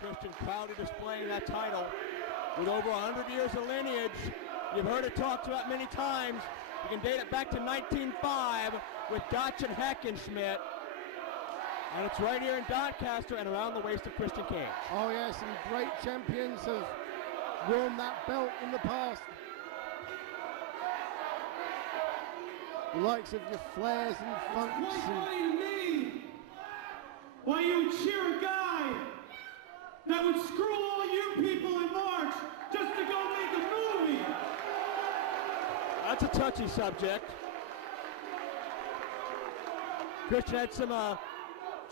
Christian proudly displaying that title. With over 100 years of lineage, you've heard it talked about many times. You can date it back to 1905 with Gotch and Heckenschmidt. And it's right here in Doncaster and around the waist of Christian Cage. Oh yeah, some great champions have worn that belt in the past. The likes of your Flairs and Funks. It's quite funny to me why you would cheer a guy that would screw all you people in March just to go make a movie. That's a touchy subject. Christian had some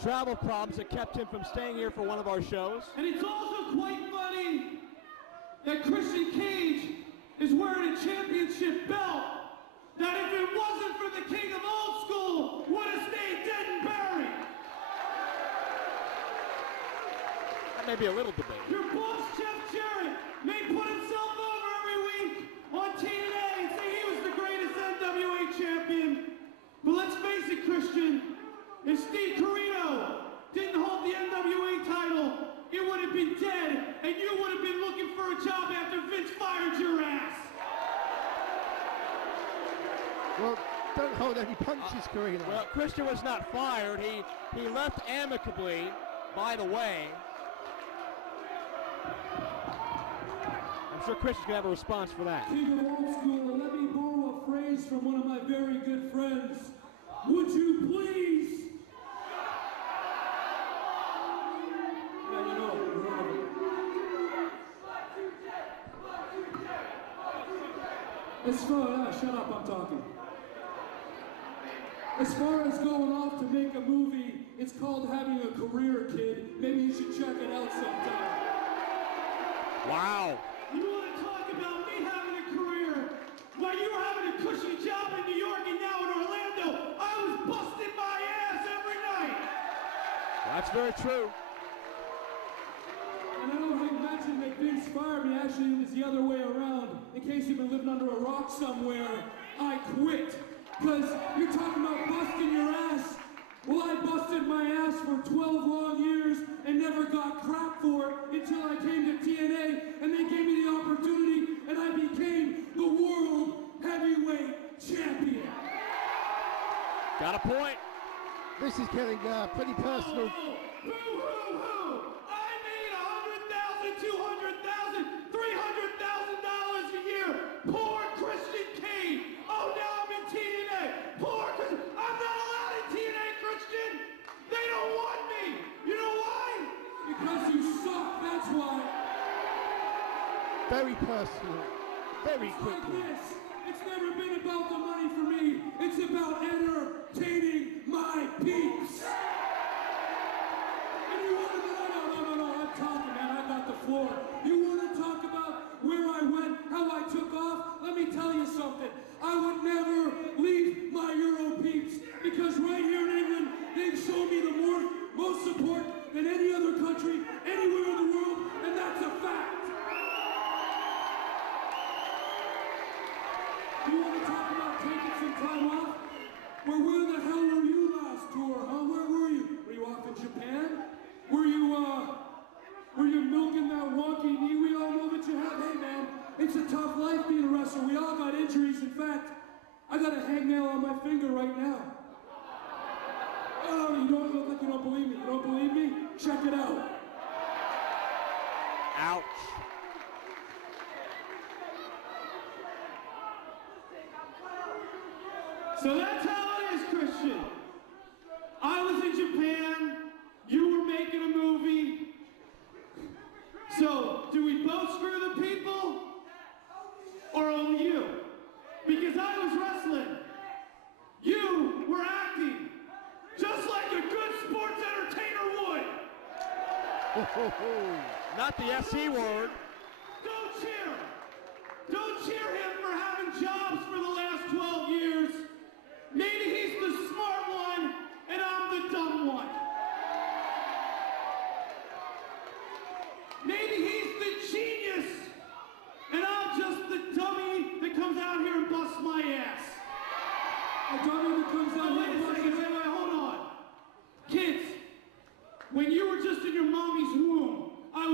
travel problems that kept him from staying here for one of our shows. And it's also quite funny that Christian Cage is wearing a championship belt that if it wasn't for the king of old school, would have stayed dead and buried. That may be a little debate. Your boss, Jeff Jarrett, may put himself over every week on TNA and say he was the greatest NWA champion. But let's face it, Christian, if Steve Corino didn't hold the NWA title, it would have been dead, and you would have been looking for a job after Vince fired your ass. Well, don't hold any punches, Corino. Well, Christian was not fired. He left amicably, by the way. I'm sure Christian can have a response for that. King of old school, and let me borrow a phrase from one of my very good friends. Would you please? Yeah, you know, as far shut up, I'm talking. As far as going off to make a movie, it's called having a career, kid. Maybe you should check it out sometime. Wow. You want to talk about me having a career? While you were having a cushy job in New York and now in Orlando, I was busting my ass every night. That's very true. And I don't imagine that Vince fired me. Actually, it was the other way around. In case you've been living under a rock somewhere, I quit. Because you're talking about busting your ass. Well, I busted my ass for 12 long years and never got crap for it until I came to TNA and they gave me the opportunity and I became the world heavyweight champion. Got a point. This is getting pretty personal. Boo-hoo-hoo! I made $100,000, $200,000, $300,000 a year. Poor Christian Cage. Oh, now I'm in TNA. Poor Christian. I'm not allowed in TNA, Christian. They don't want me. You know why? Because you suck. That's why. Very personal. Very quickly. Like this. It's never been about the money for me. It's about entertaining my peeps. And you want to no, I'm talking, man. I got the floor. You want to talk about where I went, how I took off? Let me tell you something. I would never leave my Euro peeps because right here in England, they've shown me the most support than any other country, anywhere in the world, and that's a fact. You want to talk about taking some time off? Well, where the hell were you last tour, huh? Where were you? Were you off in Japan? Were you milking that wonky knee we all know that you have? Hey, man, it's a tough life being a wrestler. We all got injuries. In fact, I got a hangnail on my finger right now. Oh, you don't look like you don't believe me. You don't believe me? Check it out. Ouch. So that's how it is, Christian. I was in Japan, you were making a movie. So, do we both screw the people? Or only you? Because I was wrestling. You were acting. Just like a good sports entertainer would. Not the SE word. Don't cheer. Don't cheer him for having jobs for the last 12 years. Maybe he's the smart one, and I'm the dumb one. Maybe he's the genius, and I'm just the dummy that comes out here and busts my ass. A dummy that comes out here and busts my ass. Wait, hold on. Kids, when you were just in your mommy's womb, I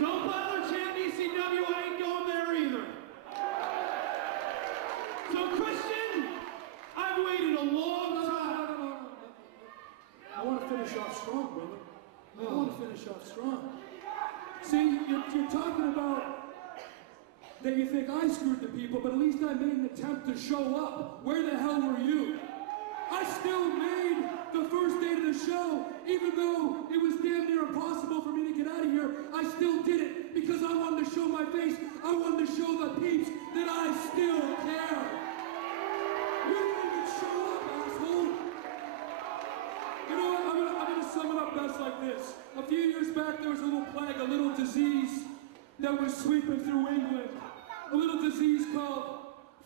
Don't bother chanting ECW, I ain't going there either. So Christian, I've waited a long time. No. I want to finish off strong, brother. I want to finish off strong. See, you're talking about that you think I screwed the people, but at least I made an attempt to show up. Where the hell were you? I still made the first day of the show, even though it was damn near impossible for me to get out of here. I still did it because I wanted to show my face. I wanted to show the peeps that I still care. You didn't even show up, asshole. You know what? I'm gonna sum it up best like this. A few years back, there was a little plague, a little disease that was sweeping through England. A little disease called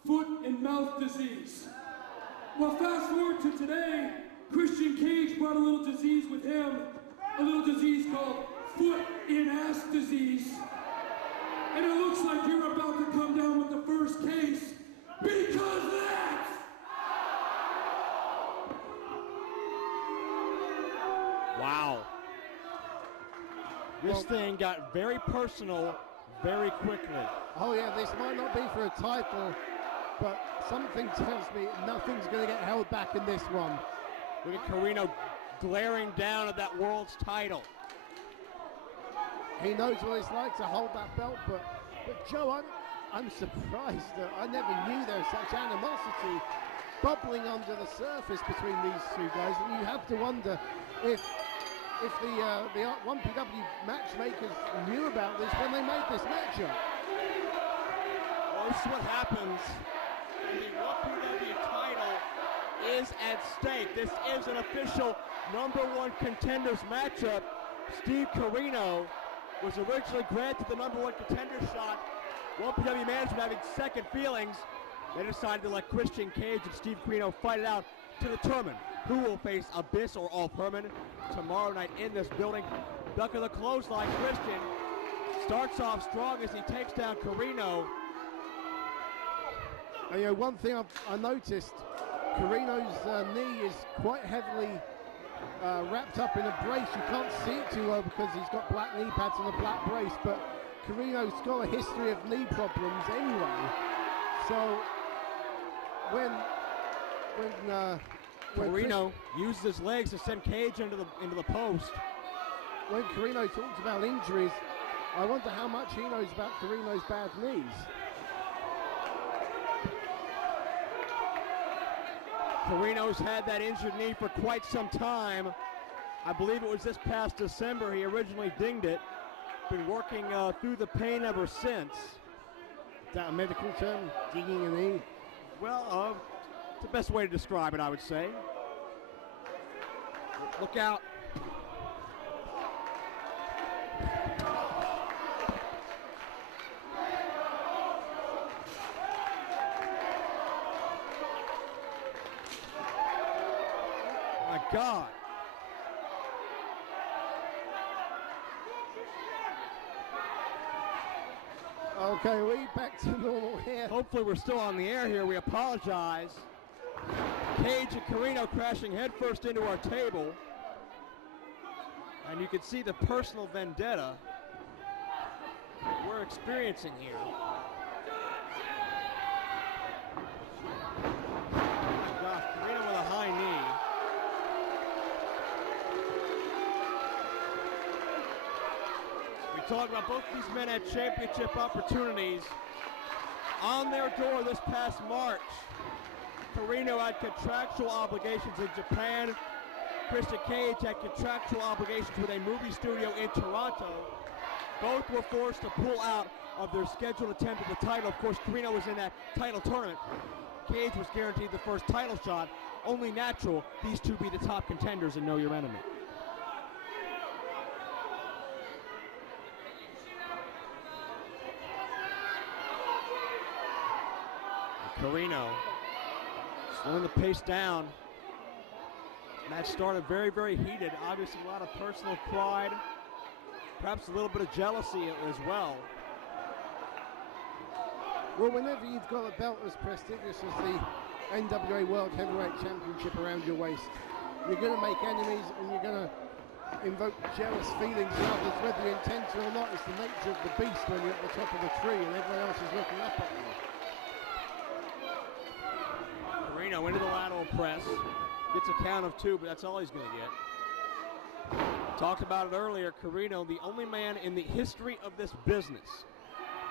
foot and mouth disease. Well, fast forward to today, Christian Cage brought a little disease with him, a little disease called foot in ass disease. And it looks like you're about to come down with the first case, because that's... Wow. This thing got very personal very quickly. Oh yeah, this might not be for a title, but something tells me nothing's going to get held back in this one. Look at Corino glaring down at that world's title. He knows what it's like to hold that belt, but Joe, I'm surprised that I never knew there was such animosity bubbling under the surface between these two guys, and you have to wonder if the 1PW matchmakers knew about this when they made this matchup. Well, this is what happens when the 1PW title is at stake. This is an official #1 contenders matchup. Steve Corino was originally granted the #1 contender shot. 1PW management having second feelings. They decided to let Christian Cage and Steve Corino fight it out to determine who will face Abyss or All Herman tomorrow night in this building. Duck of the clothesline, Christian starts off strong as he takes down Corino. And, you know, one thing I noticed, Corino's knee is quite heavily wrapped up in a brace. You can't see it too well because he's got black knee pads and a black brace, but Corino's got a history of knee problems anyway. So when Corino uses his legs to send Cage into the post. When Corino talks about injuries, I wonder how much he knows about Corino's bad knees. Corino's had that injured knee for quite some time. I believe it was this past December he originally dinged it. Been working through the pain ever since. Is that a medical term, dinging a knee? Well, it's the best way to describe it, I would say. Look out. My God. Okay, we back to normal here. Hopefully we're still on the air here. We apologize. Cage and Corino crashing headfirst into our table. And you can see the personal vendetta we're experiencing here. Oh my gosh, Corino with a high knee. We talked about both these men had championship opportunities on their door this past March. Corino had contractual obligations in Japan. Christian Cage had contractual obligations with a movie studio in Toronto. Both were forced to pull out of their scheduled attempt at the title. Of course, Corino was in that title tournament. Cage was guaranteed the first title shot. Only natural these two be the top contenders and know your enemy. Corino slowing the pace down. Match started very, very heated. Obviously a lot of personal pride, perhaps a little bit of jealousy as well. Well, whenever you've got a belt as prestigious as the NWA World Heavyweight Championship around your waist, you're going to make enemies and you're going to invoke jealous feelings in others, whether you intend to or not. It's the nature of the beast when you're at the top of the tree and everyone else is looking up at you. Corino into the lateral press. Gets a count of 2, but that's all he's going to get. Talked about it earlier. Corino, the only man in the history of this business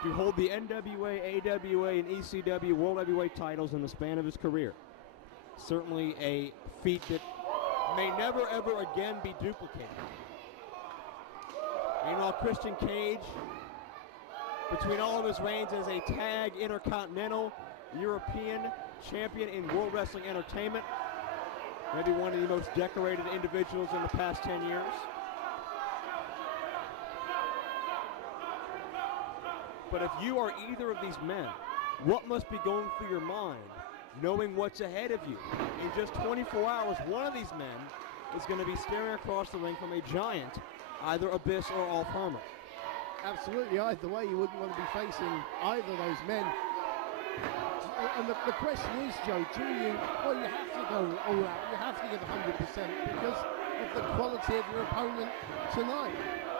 to hold the NWA, AWA, and ECW World Heavyweight titles in the span of his career. Certainly a feat that may never, ever again be duplicated. Meanwhile, Christian Cage, between all of his reigns as a tag intercontinental European champion in World Wrestling Entertainment, maybe one of the most decorated individuals in the past 10 years. But if you are either of these men, what must be going through your mind knowing what's ahead of you? In just 24 hours, one of these men is going to be staring across the ring from a giant, either Abyss or All Farmer. Absolutely, either way, you wouldn't want to be facing either of those men. And the question is, Joe, do you, well, you have to go all out, you have to give 100% because of the quality of your opponent tonight.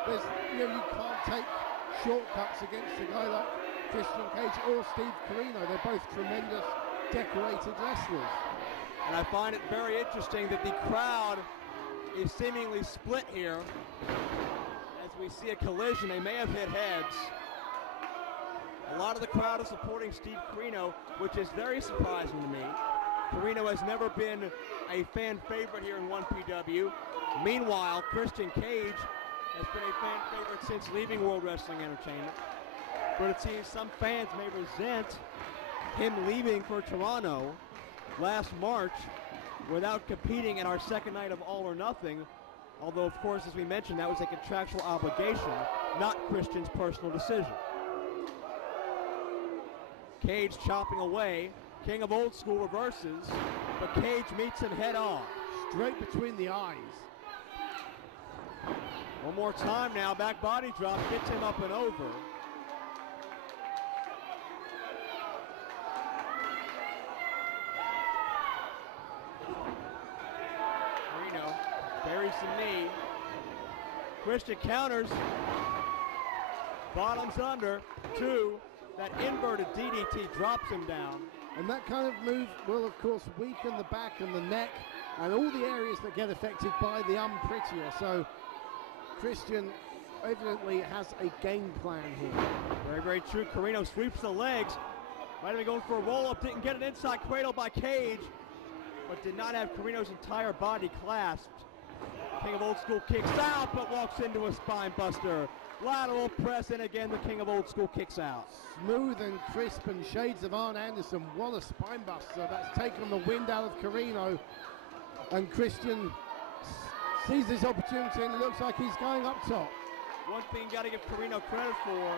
There's, you can't take shortcuts against a guy like Christian Cage or Steve Corino. They're both tremendous, decorated wrestlers. And I find it very interesting that the crowd is seemingly split here. As we see a collision, they may have hit heads. A lot of the crowd is supporting Steve Corino, which is very surprising to me. Corino has never been a fan favorite here in 1PW. Meanwhile, Christian Cage has been a fan favorite since leaving World Wrestling Entertainment. But it seems some fans may resent him leaving for Toronto last March without competing in our second night of All or Nothing. Although, of course, as we mentioned, that was a contractual obligation, not Christian's personal decision. Cage chopping away. King of Old School reverses, but Cage meets him head on. Straight between the eyes. One more time now, back body drop, gets him up and over. Corino buries the knee. Christian counters. Bottoms under, 2. That inverted DDT drops him down. And that kind of move will, of course, weaken the back and the neck and all the areas that get affected by the unprettier. So Christian evidently has a game plan here. Very, very true. Corino sweeps the legs. Might have been going for a roll-up. Didn't get an inside cradle by Cage, but did not have Corino's entire body clasped. King of Old School kicks out, but walks into a spine buster. Lateral press, and again the King of Old School kicks out. Smooth and crisp and shades of Arn Anderson. What a spine buster. That's taken the wind out of Corino. And Christian sees this opportunity and it looks like he's going up top. One thing you got to give Corino credit for,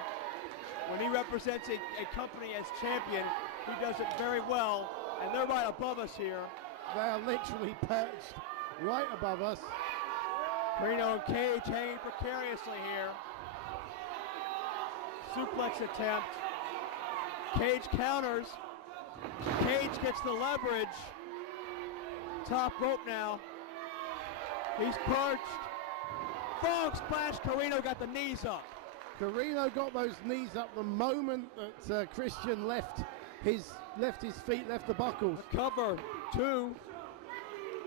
when he represents a company as champion, he does it very well. And they're right above us here. They are literally perched right above us. Corino and Cage hanging precariously here. Suplex attempt. Cage counters. Cage gets the leverage. Top rope now. He's perched. Frog splash. Corino got the knees up. Corino got those knees up the moment that Christian left his feet, left the buckles. Cover 2.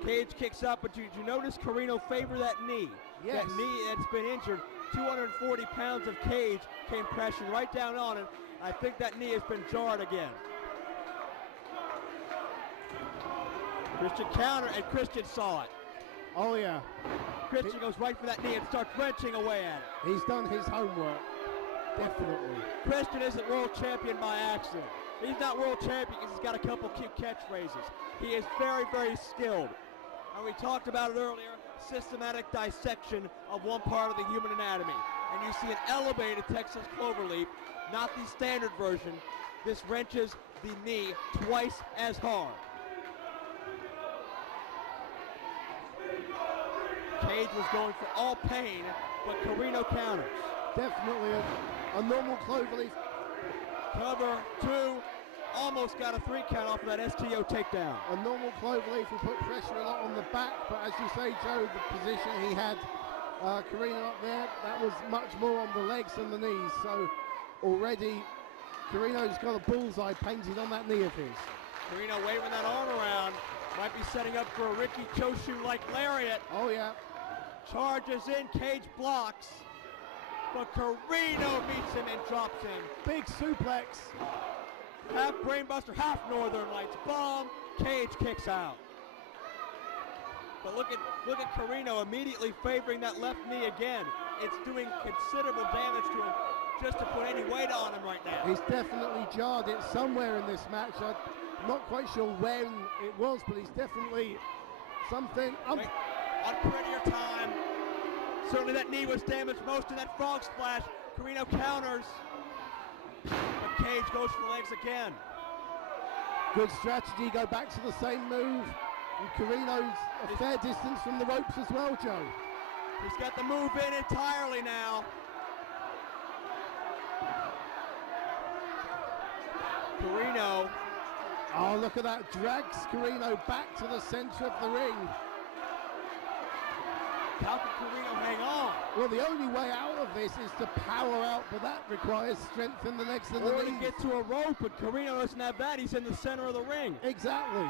Cage kicks up, but did you notice Corino favor that knee? Yes. That knee that's been injured. 240 pounds of Cage came crashing right down on it. I think that knee has been jarred again. Christian counter, and Christian saw it. Oh yeah. Christian goes right for that knee and starts wrenching away at it. He's done his homework, definitely. Christian isn't world champion by accident. He's not world champion because he's got a couple key catchphrases. He is very, very skilled. And we talked about it earlier, systematic dissection of one part of the human anatomy. And you see an elevated Texas cloverleaf, not the standard version. This wrenches the knee twice as hard. Cage was going for all pain, but Corino counters. Definitely a normal cloverleaf. Cover 2, almost got a 3 count off of that STO takedown. A normal cloverleaf will put pressure a lot on the back, but as you say, Joe, the position he had Corino up there. That was much more on the legs than the knees. So already Corino's got a bullseye painted on that knee of his. Corino waving that arm around. Might be setting up for a Ricky Choshu-like lariat. Oh, yeah. Charges in, Cage blocks. But Corino meets him and drops him. Big suplex. Half brainbuster, half Northern Lights. Bomb, Cage kicks out. But look at Corino immediately favoring that left knee again. It's doing considerable damage to him just to put any weight on him right now. He's definitely jarred it somewhere in this match. I'm not quite sure when it was, but he's definitely something. On prettier time. Certainly that knee was damaged most in that frog splash. Corino counters. But Cage goes for the legs again. Good strategy, go back to the same move. And Corino's a fair distance from the ropes as well, Joe. He's got the move in entirely now. Corino. Oh, look at that. Drags Corino back to the center of the ring. How can Corino hang on? Well, the only way out of this is to power out, but that requires strength in the legs and the Or knees. to get to a rope, but Corino doesn't have that. He's in the center of the ring. Exactly.